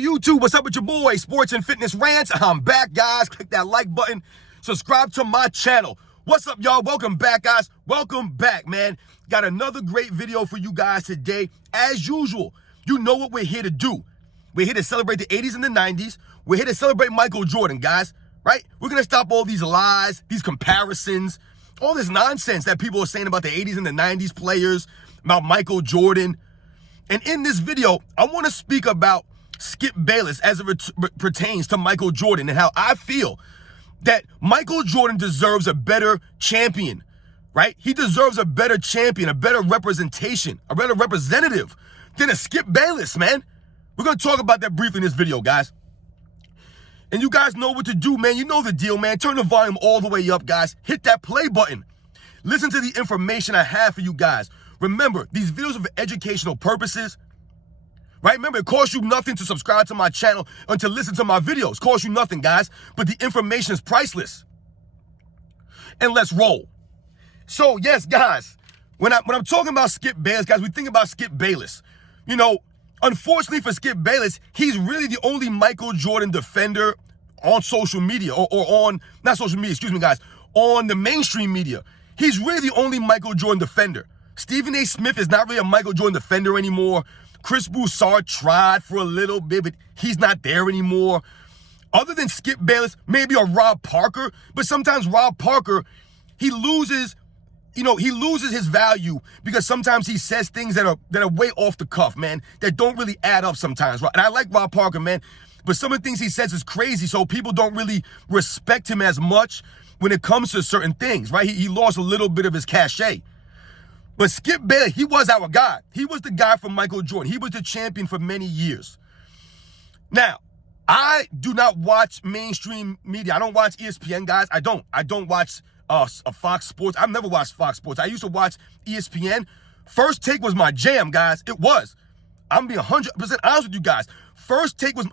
YouTube, what's up with your boy, Sports and Fitness Rants? I'm back, guys. Click that like button. Subscribe to my channel. What's up, y'all? Welcome back, guys. Welcome back, man. Got another great video for you guys today. As usual, you know what we're here to do. We're here to celebrate the 80s and the 90s. We're here to celebrate Michael Jordan, guys, right? We're going to stop all these lies, these comparisons, all this nonsense that people are saying about the 80s and the 90s players, about Michael Jordan. And in this video, I want to speak about Skip Bayless as it pertains to Michael Jordan and how I feel that Michael Jordan deserves a better champion, right? He deserves a better champion, a better representation, a better representative than a Skip Bayless, man. We're going to talk about that briefly in this video, guys. And you guys know what to do, man. You know the deal, man. Turn the volume all the way up, guys. Hit that play button. Listen to the information I have for you guys. Remember, these videos are for educational purposes, right? Remember, it costs you nothing to subscribe to my channel and to listen to my videos. It costs you nothing, guys, but the information is priceless. And let's roll. So, yes, guys, when I'm talking about Skip Bayless, guys, we think about Skip Bayless. You know, unfortunately for Skip Bayless, he's really the only Michael Jordan defender on social media or on, not social media, excuse me, guys, on the mainstream media. He's really the only Michael Jordan defender. Stephen A. Smith is not really a Michael Jordan defender anymore. Chris Broussard tried for a little bit, but he's not there anymore. Other than Skip Bayless, maybe a Rob Parker, but sometimes Rob Parker, he loses his value because sometimes he says things that are way off the cuff, man, that don't really add up sometimes, right? And I like Rob Parker, man, but some of the things he says is crazy, so people don't really respect him as much when it comes to certain things, right? He lost a little bit of his cachet. But Skip Bayless, he was our guy. He was the guy for Michael Jordan. He was the champion for many years. Now, I do not watch mainstream media. I don't watch ESPN, guys. I don't watch Fox Sports. I've never watched Fox Sports. I used to watch ESPN. First Take was my jam, guys. It was. I'm being 100% honest with you guys.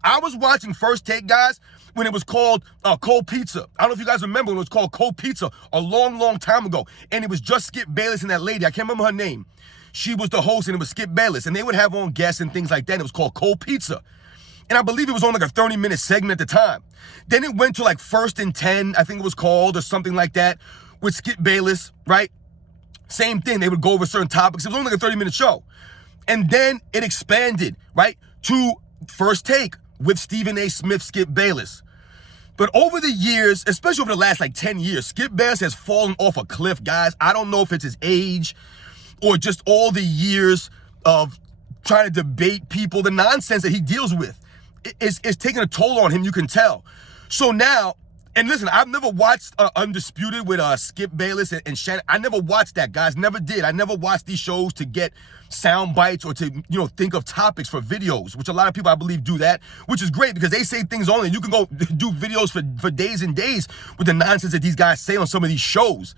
I was watching First Take, guys, when it was called Cold Pizza. I don't know if you guys remember when it was called Cold Pizza a long, long time ago. And it was just Skip Bayless and that lady. I can't remember her name. She was the host and it was Skip Bayless. And they would have on guests and things like that. And it was called Cold Pizza. And I believe it was on like a 30-minute segment at the time. Then it went to like First and 10, I think it was called, or something like that, with Skip Bayless, right? Same thing. They would go over certain topics. It was only like a 30-minute show. And then it expanded, right, to First Take with Stephen A. Smith, Skip Bayless. But over the years, especially over the last like 10 years, Skip Bayless has fallen off a cliff, guys. I don't know if it's his age or just all the years of trying to debate people. The nonsense that he deals with is taking a toll on him, you can tell. So now, and listen, I've never watched Undisputed with Skip Bayless and Shannon. I never watched that, guys. Never did. I never watched these shows to get sound bites or to, think of topics for videos, which a lot of people, I believe, do that, which is great because they say things only. You can go do videos for days and days with the nonsense that these guys say on some of these shows.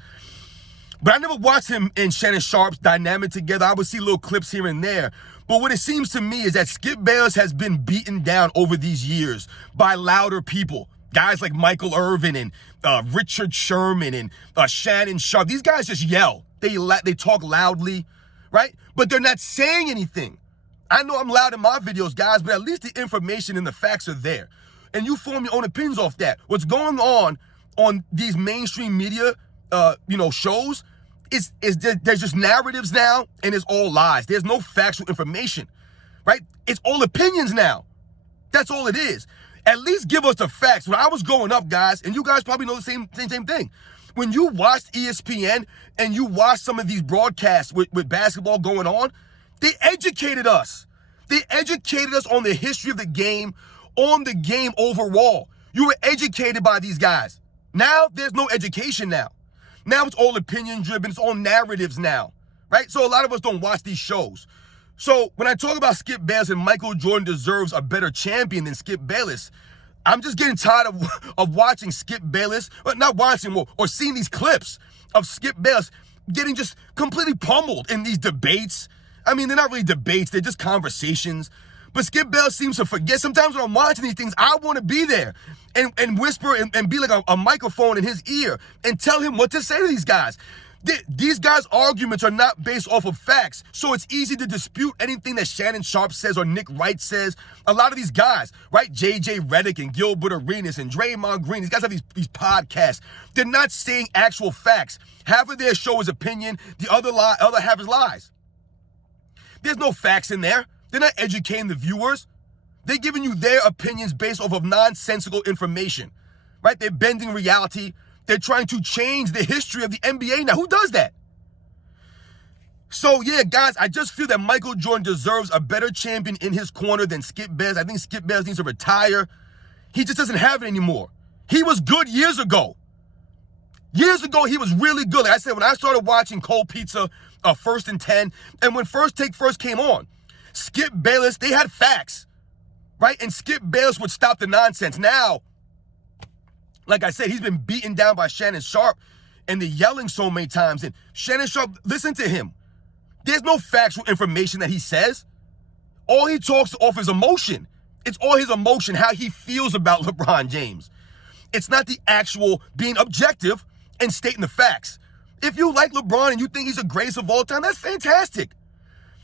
But I never watched him and Shannon Sharp's dynamic together. I would see little clips here and there. But what it seems to me is that Skip Bayless has been beaten down over these years by louder people. Guys like Michael Irvin and Richard Sherman and Shannon Sharp. These guys just yell. They talk loudly, right? But they're not saying anything. I know I'm loud in my videos, guys, but at least the information and the facts are there. And you form your own opinions off that. What's going on these mainstream media, shows is there's just narratives now, and it's all lies. There's no factual information, right? It's all opinions now. That's all it is. At least give us the facts. When I was growing up, guys, and you guys probably know the same thing. When you watched ESPN and you watched some of these broadcasts with basketball going on, they educated us. They educated us on the history of the game, on the game overall. You were educated by these guys. Now, there's no education now. Now it's all opinion-driven. It's all narratives now, right? So a lot of us don't watch these shows. So when I talk about Skip Bayless and Michael Jordan deserves a better champion than Skip Bayless, I'm just getting tired of watching Skip Bayless, or not watching or seeing these clips of Skip Bayless getting just completely pummeled in these debates. I mean, they're not really debates. They're just conversations. But Skip Bayless seems to forget. Sometimes when I'm watching these things, I want to be there and whisper and be like a microphone in his ear and tell him what to say to these guys. These guys' arguments are not based off of facts, so it's easy to dispute anything that Shannon Sharpe says or Nick Wright says. A lot of these guys, right, J.J. Redick and Gilbert Arenas and Draymond Green, these guys have these podcasts. They're not saying actual facts. Half of their show is opinion, the other half is lies. There's no facts in there. They're not educating the viewers. They're giving you their opinions based off of nonsensical information, right? They're bending reality. They're trying to change the history of the NBA now. Who does that? So, yeah, guys, I just feel that Michael Jordan deserves a better champion in his corner than Skip Bayless. I think Skip Bayless needs to retire. He just doesn't have it anymore. He was good years ago. Years ago, he was really good. Like I said, when I started watching Cold Pizza, First and 10, and when First Take First came on, Skip Bayless, they had facts, right? And Skip Bayless would stop the nonsense. Now, like I said, he's been beaten down by Shannon Sharpe and the yelling so many times. And Shannon Sharpe, listen to him. There's no factual information that he says. All he talks off is emotion. It's all his emotion, how he feels about LeBron James. It's not the actual being objective and stating the facts. If you like LeBron and you think he's the greatest of all time, that's fantastic.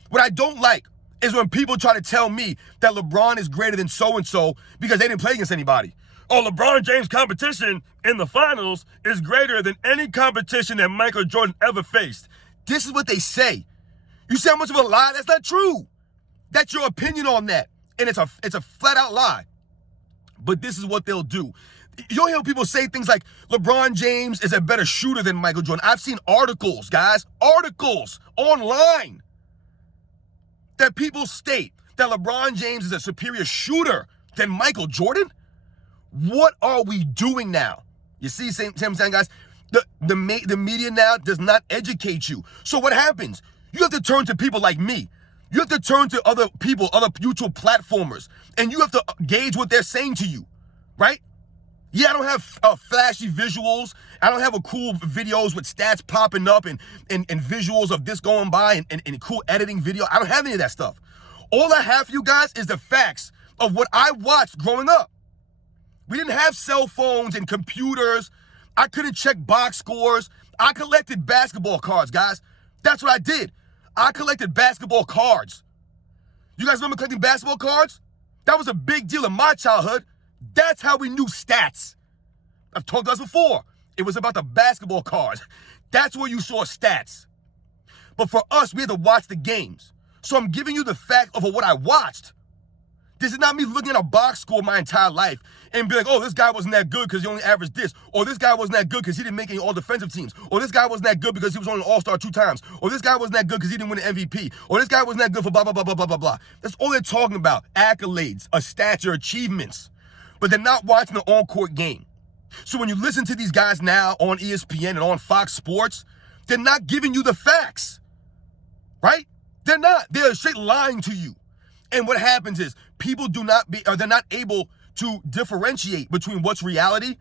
What I don't like is when people try to tell me that LeBron is greater than so-and-so because they didn't play against anybody. Oh, LeBron James' competition in the finals is greater than any competition that Michael Jordan ever faced. This is what they say. You see how much of a lie? That's not true. That's your opinion on that. And it's a flat-out lie. But this is what they'll do. You'll hear people say things like, LeBron James is a better shooter than Michael Jordan. I've seen articles, guys, articles online that people state that LeBron James is a superior shooter than Michael Jordan. What are we doing now? You see, same thing, guys. The media now does not educate you. So what happens? You have to turn to people like me. You have to turn to other people, other YouTube platformers, and you have to gauge what they're saying to you, right? Yeah, I don't have flashy visuals. I don't have a cool videos with stats popping up and visuals of this going by and cool editing video. I don't have any of that stuff. All I have for you guys is the facts of what I watched growing up. We didn't have cell phones and computers. I couldn't check box scores. I collected basketball cards, guys. That's what I did. I collected basketball cards. You guys remember collecting basketball cards? That was a big deal in my childhood. That's how we knew stats. I've talked about this before. It was about the basketball cards. That's where you saw stats. But for us, we had to watch the games. So I'm giving you the fact of what I watched. This is not me looking at a box score my entire life and be like, oh, this guy wasn't that good because he only averaged this. Or this guy wasn't that good because he didn't make any all-defensive teams. Or this guy wasn't that good because he was only an all-star 2 times. Or this guy wasn't that good because he didn't win an MVP. Or this guy wasn't that good for blah, blah, blah, blah, blah, blah, blah. That's all they're talking about. Accolades, a stature, achievements. But they're not watching the on-court game. So when you listen to these guys now on ESPN and on Fox Sports, they're not giving you the facts, right? They're not. They're straight lying to you. And what happens is people they're not able to differentiate between what's reality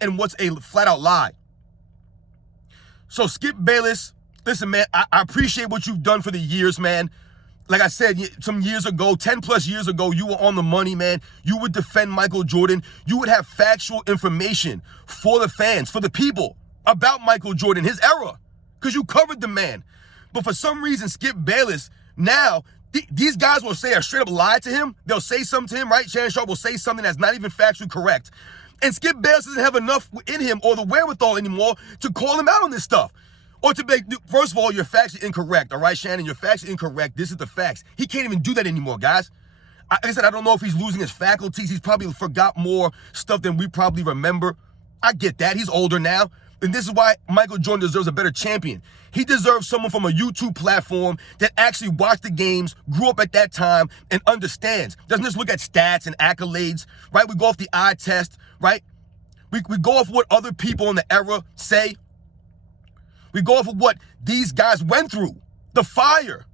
and what's a flat-out lie. So Skip Bayless, listen, man, I appreciate what you've done for the years, man. Like I said, some years ago, 10 plus years ago, you were on the money, man. You would defend Michael Jordan. You would have factual information for the fans, for the people about Michael Jordan, his era, because you covered the man. But for some reason, Skip Bayless, now, these guys will say a straight up lie to him. They'll say something to him, right? Shannon Sharpe will say something that's not even factually correct. And Skip Bayless doesn't have enough in him or the wherewithal anymore to call him out on this stuff. Or to make, first of all, your facts are incorrect, all right, Shannon? Your facts are incorrect. This is the facts. He can't even do that anymore, guys. Like I said, I don't know if he's losing his faculties. He's probably forgot more stuff than we probably remember. I get that. He's older now. And this is why Michael Jordan deserves a better champion. He deserves someone from a YouTube platform that actually watched the games, grew up at that time, and understands. Doesn't just look at stats and accolades, right? We go off the eye test, right? We go off what other people in the era say. We go off of what these guys went through. The fire.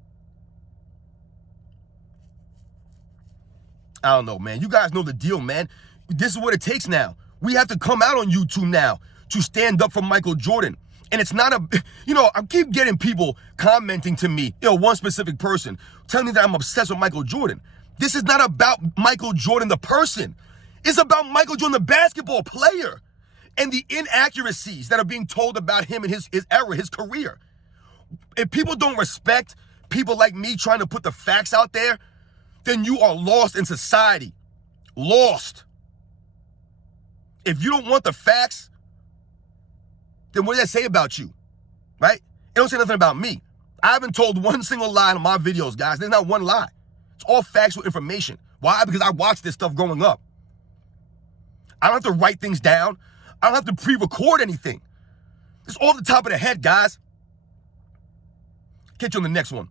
I don't know, man. You guys know the deal, man. This is what it takes now. We have to come out on YouTube now to stand up for Michael Jordan. And it's not I keep getting people commenting to me, one specific person, telling me that I'm obsessed with Michael Jordan. This is not about Michael Jordan, the person. It's about Michael Jordan, the basketball player. and the inaccuracies that are being told about him and his era, his career. If people don't respect people like me trying to put the facts out there, then you are lost in society. Lost. If you don't want the facts, then what does that say about you? Right? It don't say nothing about me. I haven't told one single lie in my videos, guys. There's not one lie. It's all factual information. Why? Because I watched this stuff growing up. I don't have to write things down. I don't have to pre-record anything. It's all the top of the head, guys. Catch you on the next one.